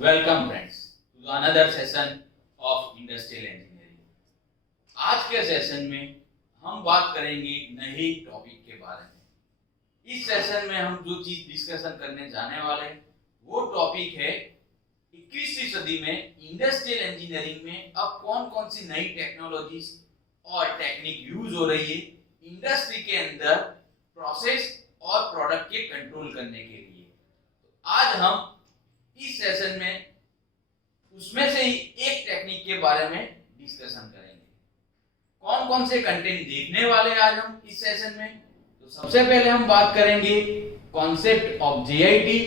Welcome friends to another session of Industrial Engineering. आज के session में हम बात करेंगे नए टॉपिक के बारे में। इस सेशन में हम जो चीज डिस्कशन करने जाने वाले हैं वो टॉपिक है 21वीं सदी में इंडस्ट्रियल इंजीनियरिंग में अब कौन कौन सी नई टेक्नोलॉजीज और टेक्निक यूज हो रही है इंडस्ट्री के अंदर प्रोसेस और प्रोडक्ट के कंट्रोल करने के लिए। तो आज हम इस सेशन में उसमें से ही एक टेक्निक के बारे में डिस्कशन करेंगे। कौन कौन से कंटेंट देखने वाले हैं आज हम इस सेशन में? तो सबसे पहले हम बात करेंगे कॉन्सेप्ट ऑफ जेआईटी,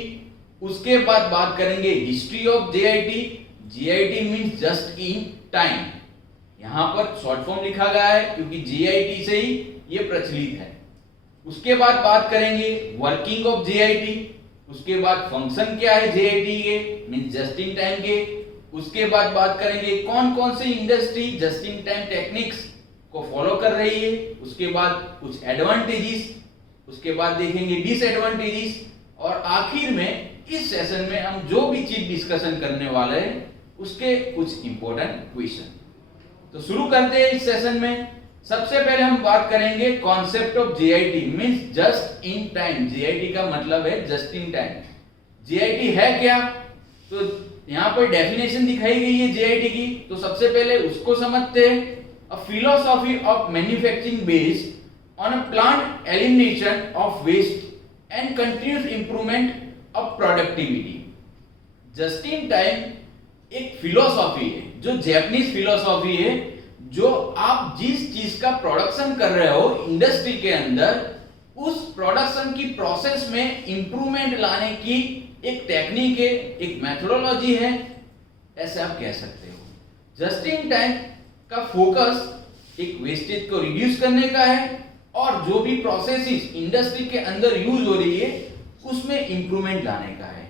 उसके बाद बात करेंगे history of JIT. JIT means just in time, यहां पर शॉर्ट फॉर्म लिखा गया है क्योंकि जेआईटी से ही ये प्रचलित है। उसके बाद बात करेंगे वर्किंग ऑफ जेआईटी, उसके बाद फंक्शन क्या है जेआईटी के मींस जस्ट इन टाइम के। उसके बाद बात करेंगे कौन कौन सी industry just in time techniques को फॉलो कर रही है। उसके बाद कुछ एडवांटेजेस, उसके बाद देखेंगे डिसएडवांटेजेस और आखिर में इस सेशन में हम जो भी चीज डिस्कशन करने वाले हैं उसके कुछ इंपॉर्टेंट क्वेश्चन। तो शुरू करते हैं इस सेशन में। सबसे पहले हम बात करेंगे concept of JIT means just in time. JIT का मतलब है जस्ट इन टाइम। जेआईटी है क्या? तो यहां पर डेफिनेशन दिखाई गई है जेआईटी की, तो सबसे पहले उसको समझते हैं। A philosophy of manufacturing based on a plant elimination of waste and continuous improvement of productivity. Just in time एक फिलोसॉफी है, जो जापानीज फिलोसॉफी है, जो आप जिस चीज का प्रोडक्शन कर रहे हो इंडस्ट्री के अंदर उस प्रोडक्शन की प्रोसेस में इंप्रूवमेंट लाने की एक टेक्निक है, एक मेथोडोलॉजी है, ऐसे आप कह सकते हो। जस्ट इन टाइम का फोकस एक वेस्टेज को रिड्यूस करने का है और जो भी प्रोसेसेस इंडस्ट्री के अंदर यूज हो रही है उसमें इंप्रूवमेंट लाने का है।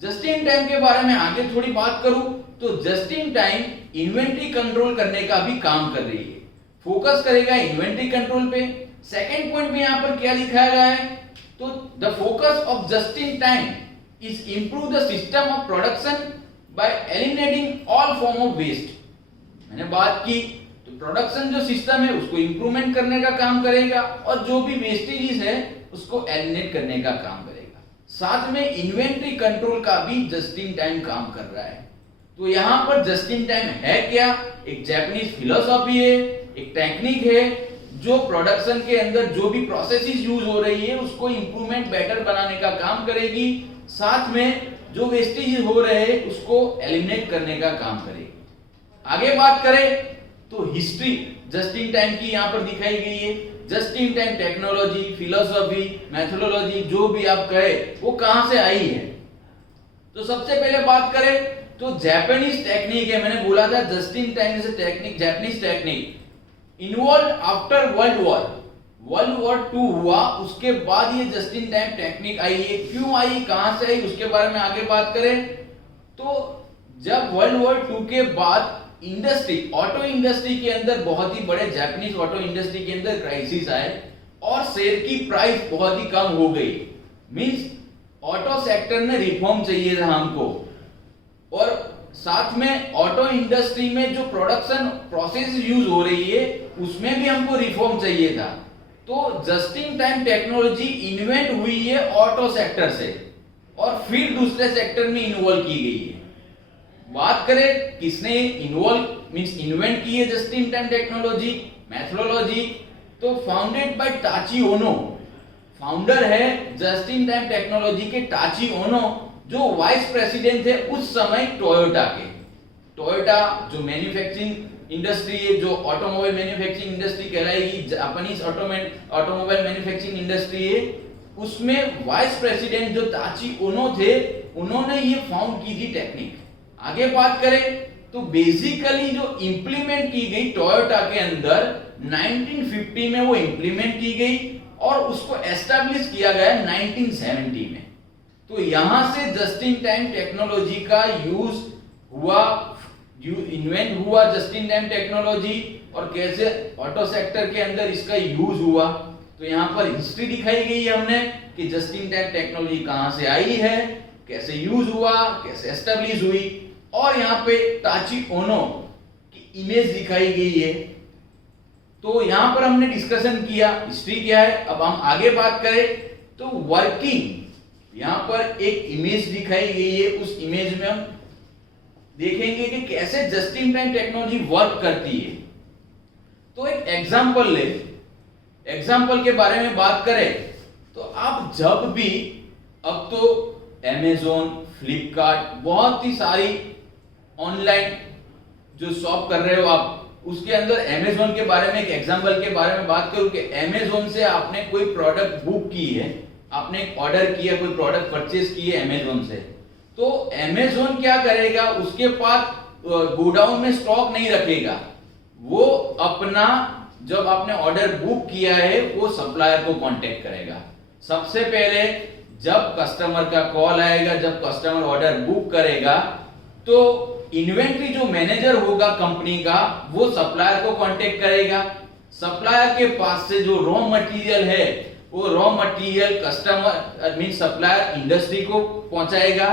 जस्ट इन टाइम के बारे में आगे थोड़ी बात करूं तो just in time inventory control करने का भी काम कर रही है, फोकस करेगा इन्वेंट्री कंट्रोल पे। सेकंड पॉइंट में यहां पर क्या लिखा गया है? तो the focus of just in time is improve the system of production by eliminating all form of waste. मैंने बात की तो प्रोडक्शन जो सिस्टम है उसको इंप्रूवमेंट करने का काम करेगा और जो भी वेस्टेजेस है उसको एलिमिनेट करने का काम करेगा। साथ में इन्वेंट्री कंट्रोल का भी जस्ट इन टाइम काम कर रहा है। तो यहां पर जस्ट इन टाइम है क्या? एक जापानीज फिलोसॉफी है, एक टेक्निक है जो प्रोडक्शन के अंदर जो भी प्रोसेसेस यूज हो रही है उसको इंप्रूवमेंट बेटर बनाने का काम करेगी, साथ में जो वेस्टेज हो रहे हैं उसको एलिमिनेट करने का काम करेगी। आगे बात करें तो हिस्ट्री जस्ट इन टाइम की यहां पर दिखाई गई है। Just in time technology, philosophy, methodology जो भी आप कहे वो कहां से आई है? तो सबसे पहले बात करें तो जापानीज टेक्निक है। मैंने बोला था जस्ट इन टाइम से technique, Japanese technique involve after world war 2 हुआ, उसके बाद ये जस्ट इन टाइम टेक्निक आई है। क्यों आई, कहां से आई, उसके बारे में आगे बात करें तो जब वर्ल्ड वॉर 2 के बाद इंडस्ट्री, ऑटो इंडस्ट्री के अंदर बहुत ही बड़े जापानीज ऑटो इंडस्ट्री के अंदर क्राइसिस आए और शेयर की प्राइस बहुत ही कम हो गई। मींस ऑटो सेक्टर में रिफॉर्म चाहिए था हमको और साथ में ऑटो इंडस्ट्री में जो प्रोडक्शन प्रोसेस यूज हो रही है उसमें भी हमको रिफॉर्म चाहिए था। तो just in time technology invent हुई है ऑटो सेक्टर से और फिर दूसरे सेक्टर में इन्वॉल्व की गई है। बात करें किसने इन्वॉल्व मींस इन्वेंट की है just in time technology, methodology, तो फाउंडेड बाय टाची ओनो। फाउंडर है जस्ट इन टाइम टेक्नोलॉजी के टाची ओनो, जो वाइस प्रेसिडेंट थे उस समय टोयोटा के। टोयोटा जो मैन्युफैक्चरिंग इंडस्ट्री है, जो ऑटोमोबाइल मैन्युफैक्चरिंग इंडस्ट्री कहलाएगी, जापानीज ऑटोमोबाइल मैन्युफैक्चरिंग इंडस्ट्री है, उसमें वाइस प्रेसिडेंट जो ताची ओनो थे उन्होंने ये फाउंड की थी टेक्निक। आगे बात करें तो बेसिकली जो इंप्लीमेंट की गई टोयोटा के अंदर 1950 में वो इंप्लीमेंट की गई और उसको एस्टैब्लिश किया गया 1970 में। तो यहां से जस्ट इन टाइम टेक्नोलॉजी का यूज हुआ, इन्वेंट हुआ जस्ट इन टाइम टेक्नोलॉजी और कैसे ऑटो सेक्टर के अंदर इसका यूज हुआ। तो यहां पर हिस्ट्री दिखाई गई है हमने कि जस्ट इन टाइम टेक्नोलॉजी कहां से आई है, कैसे यूज हुआ, कैसे एस्टेब्लिश हुई, और यहाँ पे ताची ओनो की इमेज दिखाई गई है। तो यहाँ पर हमने डिस्कशन किया हिस्ट्री क्या है। अब हम आगे बात करें तो वर्किंग, यहाँ पर एक इमेज दिखाई गई है, उस इमेज में हम देखेंगे कि कैसे just in time technology work करती है। तो एक एग्जांपल ले, एग्जांपल के बारे में बात करें तो आप जब भी, अब तो Amazon, फ्लिपकार्ट, बहुत ही सारी ऑनलाइन जो शॉप कर रहे हो आप, उसके अंदर Amazon के बारे में एक एग्जांपल के बारे में बात करूं कि Amazon से आपने कोई प्रोडक्ट बुक की है, आपने ऑर्डर किया, कोई प्रोडक्ट परचेज की है Amazon से, तो Amazon क्या करेगा, उसके पास गोडाउन में स्टॉक नहीं रखेगा। वो अपना, जब आपने ऑर्डर बुक किया है, वो सप्लायर को कांटेक्ट करेगा। सबसे पहले जब कस्टमर का कॉल आएगा, जब कस्टमर ऑर्डर बुक करेगा, तो इन्वेंट्री जो मैनेजर होगा कंपनी का, वो सप्लायर को कांटेक्ट करेगा। सप्लायर के पास से जो रॉ मटेरियल है, वो raw material customer mean supplier industry को पहुंचाएगा।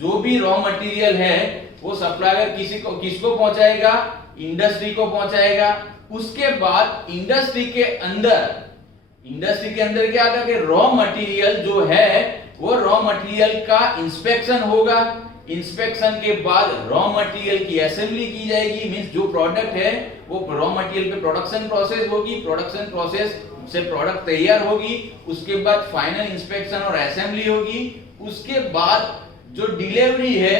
जो भी रॉ मटेरियल है वो सप्लायर किसको पहुंचाएगा, इंडस्ट्री को पहुंचाएगा। उसके बाद इंडस्ट्री के अंदर क्या होगा कि रॉ मटेरियल जो है वो रॉ मटेरियल का इंस्पेक्शन होगा। इंस्पेक्शन के बाद रॉ मटेरियल की असेंबली की जाएगी, मींस जो प्रोडक्ट है वो रॉ मटेरियल पे प्रोडक्शन प्रोसेस होगी, प्रोडक्शन प्रोसेस से प्रोडक्ट तैयार होगी। उसके बाद फाइनल इंस्पेक्शन और असेंबली होगी। उसके बाद जो डिलीवरी है,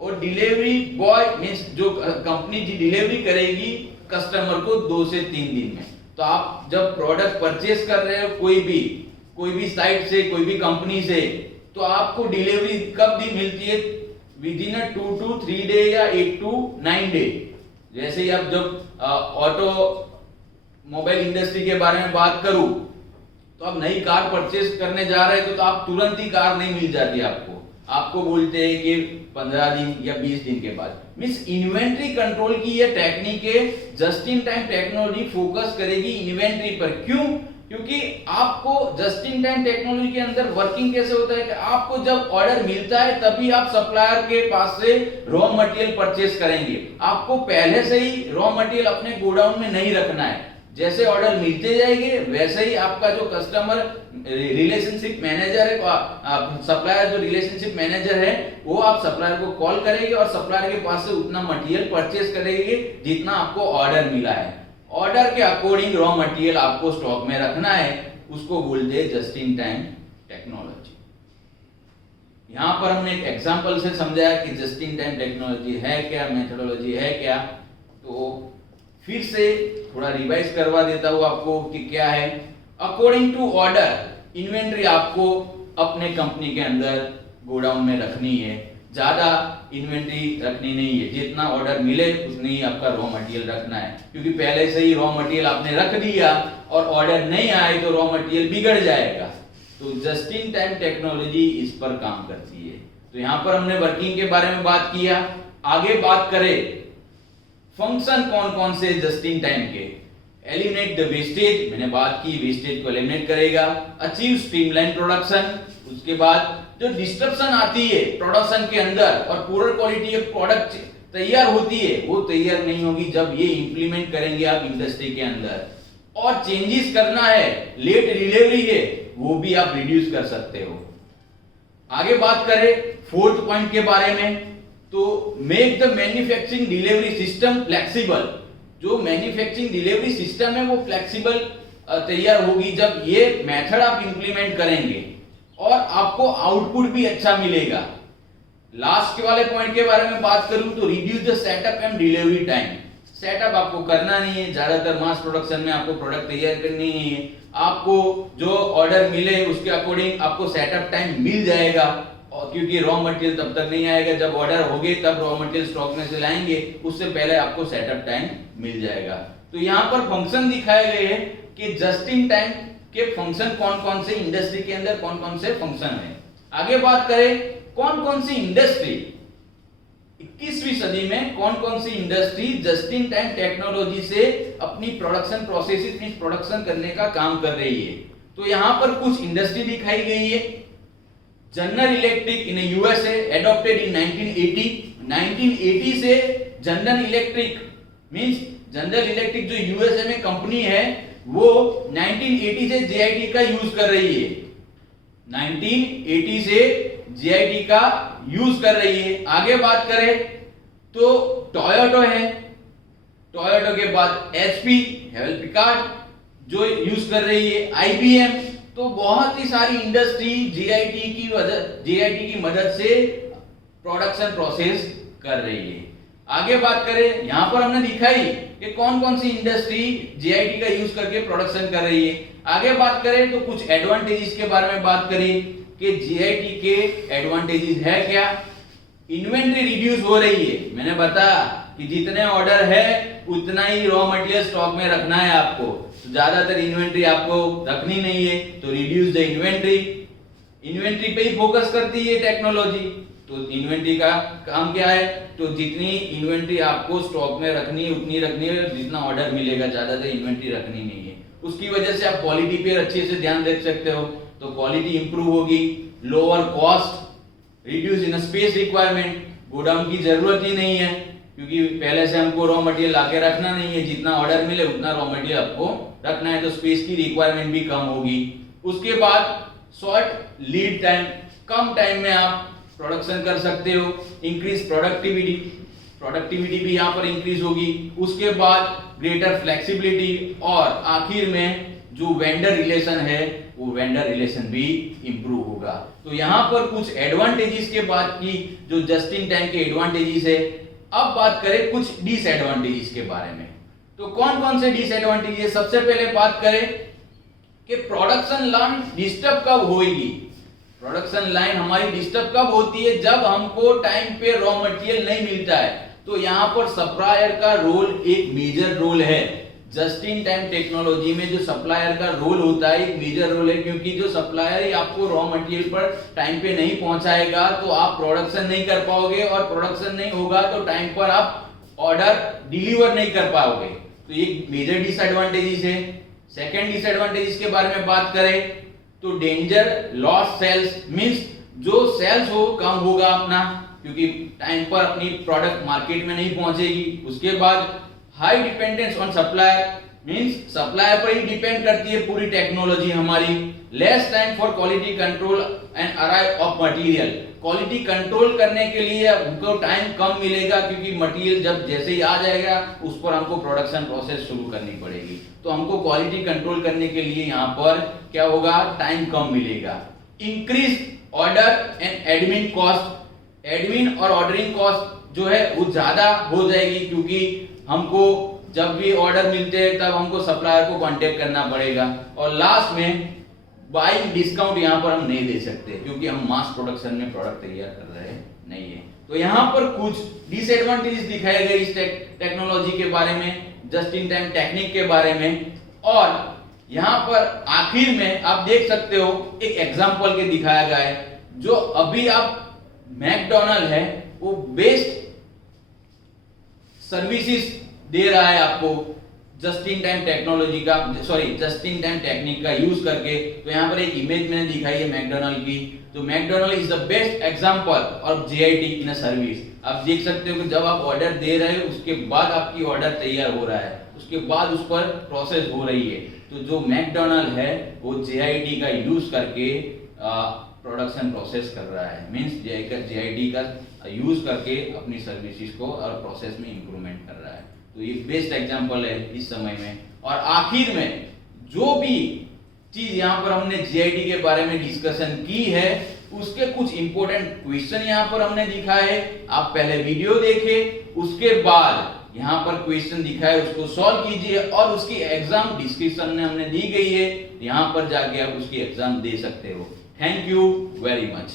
और डिलीवरी बॉय मींस जो कंपनी जी डिलीवरी करेगी कस्टमर को 2 से 3 दिन में। तो आप जब प्रोडक्ट परचेस कर रहे हो कोई भी साइट से, कोई भी कंपनी से, तो आपको डिलीवरी कब दी मिलती है, विद इन 2 to 3 डे या 8 to 9 डे। जैसे ही आप जब ऑटो मोबाइल इंडस्ट्री के बारे में बात करूं, तो आप नई कार परचेस करने जा रहे हो तो आप तुरंत ही कार नहीं मिल जाती आपको बोलते हैं कि 15 दिन या 20 दिन के बाद। मींस इन्वेंट्री कंट्रोल की ये टेक्निक है, just in time technology focus करेगी इन्वेंट्री पर। क्यों? क्योंकि आपको जस्ट इन टाइम टेक्नोलॉजी के अंदर वर्किंग कैसे होता है कि आपको जब ऑर्डर मिलता है तभी आप सप्लायर के पास से रॉ मटेरियल परचेस करेंगे। आपको पहले से ही रॉ मटेरियल अपने गोडाउन में नहीं रखना है। जैसे ऑर्डर मिलते जाएंगे वैसे ही आपका जो कस्टमर रिलेशनशिप मैनेजर है, सप्लायर जो रिलेशनशिप मैनेजर है, वो आप सप्लायर को कॉल करेंगे और सप्लायर के पास से उतना मटेरियल परचेस करेंगे जितना आपको ऑर्डर मिला है। ऑर्डर के अकॉर्डिंग रॉ मटेरियल आपको स्टॉक में रखना है, उसको बोलते हैं जस्ट इन टाइम टेक्नोलॉजी। यहां पर हमने एक एग्जांपल से समझाया कि जस्ट इन टाइम टेक्नोलॉजी है क्या, मेथोडोलॉजी है क्या। तो फिर से थोड़ा रिवाइज करवा देता हूं आपको कि क्या है। अकॉर्डिंग टू ऑर्डर इन्वेंट्री आपको अपने कंपनी के अंदर गोडाउन में रखनी है। ज्यादा इन्वेंट्री रखनी नहीं है, जितना ऑर्डर मिले उतनी ही आपका रॉ मटेरियल रखना है। क्योंकि पहले से ही रॉ मटेरियल आपने रख दिया और ऑर्डर नहीं आए तो रॉ मटेरियल बिगड़ जाएगा। तो जस्ट इन टाइम टेक्नोलॉजी इस पर काम करती है। तो यहां पर हमने वर्किंग के बारे में बात किया। आगे बात करें फंक्शन कौन कौन से जस्ट इन टाइम के। एलिमिनेट द वेस्टेज, मैंने बात की, वेस्टेज को एलिमिनेट करेगा। अचीव स्ट्रीमलाइन प्रोडक्शन, उसके बाद जो डिस्ट्रप्शन आती है प्रोडक्शन के अंदर और पुअर क्वालिटी ऑफ प्रोडक्ट तैयार होती है, वो तैयार नहीं होगी जब ये इंप्लीमेंट करेंगे आप इंडस्ट्री के अंदर। और चेंजेस करना है, लेट डिलीवरी है, वो भी आप रिड्यूस कर सकते हो। आगे बात करें फोर्थ पॉइंट के बारे में, तो make the manufacturing delivery system flexible. जो मैन्युफैक्चरिंग डिलीवरी सिस्टम है वो फ्लेक्सिबल तैयार होगी जब ये मेथड आप इंप्लीमेंट करेंगे और आपको आउटपुट भी अच्छा मिलेगा। लास्ट वाले पॉइंट के बारे में बात करूं तो reduce the setup and delivery time. Setup आपको करना नहीं है, ज्यादातर मास प्रोडक्शन में आपको प्रोडक्ट तैयार करनी है। आपको जो ऑर्डर मिले उसके अकॉर्डिंग आपको सेटअप टाइम मिल जाएगा, और क्योंकि रॉ मटेरियल तब तक नहीं आएगा, जब ऑर्डर होगे तब रॉ मटेरियल स्टॉक में से लाएंगे, उससे पहले आपको सेटअप टाइम मिल जाएगा। तो यहाँ पर फंक्शन दिखाए गए हैं कि जस्ट इन टाइम के फंक्शन कौन कौन से इंडस्ट्री के अंदर कौन कौन से फंक्शन है। आगे बात करें कौन कौन सी इंडस्ट्री 21वीं सदी में कौन कौन सी industry just in time technology से अपनी प्रोडक्शन प्रोसेसेस में प्रोडक्शन करने का काम कर रही है। तो यहां पर कुछ इंडस्ट्री दिखाई गई है general electric in USA adopted इन 1980। 1980 से general electric means general electric जो यूएसए में कंपनी है वो 1980 से जेआईटी का यूज कर रही है। 1980 से जेआईटी का यूज कर रही है। आगे बात करें तो टोयोटा है, टोयोटा के बाद एचपी हेवल पिकार्ड जो यूज कर रही है, आईबीएम। तो बहुत ही सारी इंडस्ट्री जेआईटी की मदद से प्रोडक्शन प्रोसेस कर रही है। आगे बात करें, यहां पर हमने दिखाई कि कौन कौन सी इंडस्ट्री जेआईटी का यूज करके प्रोडक्शन कर रही है। आगे बात करें तो कुछ एडवांटेजेस के बारे में बात करें कि जेआईटी के एडवांटेजेस है क्या। इन्वेंट्री रिड्यूस हो रही है। मैंने बताया कि जितने ऑर्डर है उतना ही रॉ मटेरियल स्टॉक में रखना है आपको, तो ज्यादातर इन्वेंट्री आपको रखनी नहीं है, तो रिड्यूस द इन्वेंट्री। इन्वेंट्री पे ही फोकस करती है टेक्नोलॉजी। तो इन्वेंट्री का काम क्या है, तो जितनी इन्वेंट्री आपको स्टॉक में रखनी है उतनी रखनी है, जितना ऑर्डर मिलेगा, ज्यादातर इन्वेंट्री रखनी नहीं है। उसकी वजह से आप क्वालिटी पे अच्छे से ध्यान रख सकते हो, तो क्वालिटी इंप्रूव होगी। Lower cost, reduce in space requirement, godown की जरूरत ही नहीं है क्योंकि पहले से हमको रॉ मटेरियल लाके रखना नहीं है, जितना ऑर्डर मिले उतना रॉ मटेरियल आपको रखना है, तो स्पेस की रिक्वायरमेंट भी कम होगी। उसके बाद शॉर्ट लीड टाइम, कम टाइम में आप प्रोडक्शन कर सकते हो। इंक्रीज प्रोडक्टिविटी, प्रोडक्टिविटी भी यहाँ पर इंक्रीज होगी। उसके बाद ग्रेटर फ्लेक्सिबिलिटी, और आखिर में जो वेंडर रिलेशन है वो वेंडर रिलेशन भी इंप्रूव होगा। तो यहाँ पर कुछ एडवांटेजेस के बाद की जो जस्ट इन टाइम के एडवांटेजेस है। अब बात करें कुछ डिसएडवांटेजेस के बारे में। तो कौन कौन से डिसएडवांटेजेस, सबसे पहले बात करें कि प्रोडक्शन लाइन डिस्टर्ब कब होगी। प्रोडक्शन लाइन हमारी डिस्टर्ब कब होती है, जब हमको टाइम पे रॉ मटेरियल नहीं मिलता है। तो यहाँ पर सप्लायर का रोल एक मेजर रोल है। जस्ट इन टाइम टेक्नोलॉजी में जो सप्लायर का रोल होता है एक मेजर रोल है, क्योंकि जो सप्लायर ही आपको रॉ मटेरियल पर टाइम पे नहीं पहुंचाएगा तो आप प्रोडक्शन नहीं कर पाओगे, और प्रोडक्शन नहीं होगा तो टाइम पर आप ऑर्डर डिलीवर नहीं कर पाओगे। तो ये मेजर डिसएडवांटेजेस है। सेकेंड डिसएडवांटेजेस के बारे में बात करें तो डेंजर लॉस सेल्स, मींस जो सेल्स हो कम होगा अपना, क्योंकि टाइम पर अपनी प्रोडक्ट मार्केट में नहीं पहुंचेगी। उसके बाद high dependence on supplier, means supplier पर ही डिपेंड करती है पूरी टेक्नोलॉजी हमारी। Less time for quality control and arrive of material, quality control करने के लिए हमको टाइम कम मिलेगा, क्योंकि मटेरियल जब जैसे ही आ जाएगा उस पर हमको प्रोडक्शन प्रोसेस शुरू करनी पड़ेगी। तो हमको क्वालिटी कंट्रोल करने के लिए यहाँ पर क्या होगा, टाइम कम मिलेगा। Increase order and admin cost, admin और ऑर्डरिंग कॉस्ट जो है वो ज्यादा हो जाएगी, क्योंकि हमको जब भी ऑर्डर मिलते हैं तब हमको सप्लायर को कांटेक्ट करना पड़ेगा। और लास्ट में बाइंग डिस्काउंट यहाँ पर हम नहीं दे सकते, क्योंकि हम मास प्रोडक्शन में प्रोडक्ट तैयार कर रहे नहीं है। तो यहाँ पर कुछ डिसएडवांटेजेस दिखाए गए इस टेक्नोलॉजी के बारे में, जस्ट इन टाइम टेक्निक के बारे में। और यहाँ पर आखिर में आप देख सकते हो एक एग्जांपल के दिखाया गया है, जो अभी आप मैकडॉनल्ड है वो बेस्ट सर्विसेज दे रहा है आपको जस्ट इन टाइम टेक्नोलॉजी का, जस्ट इन टाइम टेक्निक का यूज करके। तो यहाँ पर एक इमेज मैंने दिखाई है मैकडॉनल्ड की। तो McDonald is the best example of JIT in a service. आप देख सकते हो कि जब आप ऑर्डर दे रहे हो उसके बाद आपकी ऑर्डर तैयार हो रहा है, उसके बाद उस पर प्रोसेस हो रही है। तो जो मैकडॉनल्ड है वो जेआईटी का यूज करके प्रोडक्शन प्रोसेस कर रहा है, मींस जेआईटी का यूज करके अपनी सर्विसेज को और प्रोसेस में इंप्रूवमेंट कर रहा है। तो ये बेस्ट एग्जांपल है इस समय में। और आखिर में जो भी चीज यहाँ पर हमने जेआईटी के बारे में डिस्कशन की है उसके कुछ इंपॉर्टेंट क्वेश्चन यहाँ पर हमने दिखा है। आप पहले वीडियो देखें, उसके बाद यहाँ पर क्वेश्चन दिखा है उसको सॉल्व कीजिए, और उसकी एग्जाम डिस्क्रिप्शन में हमने दी गई है, यहाँ पर जाके आप उसकी एग्जाम दे सकते हो। Thank you very much.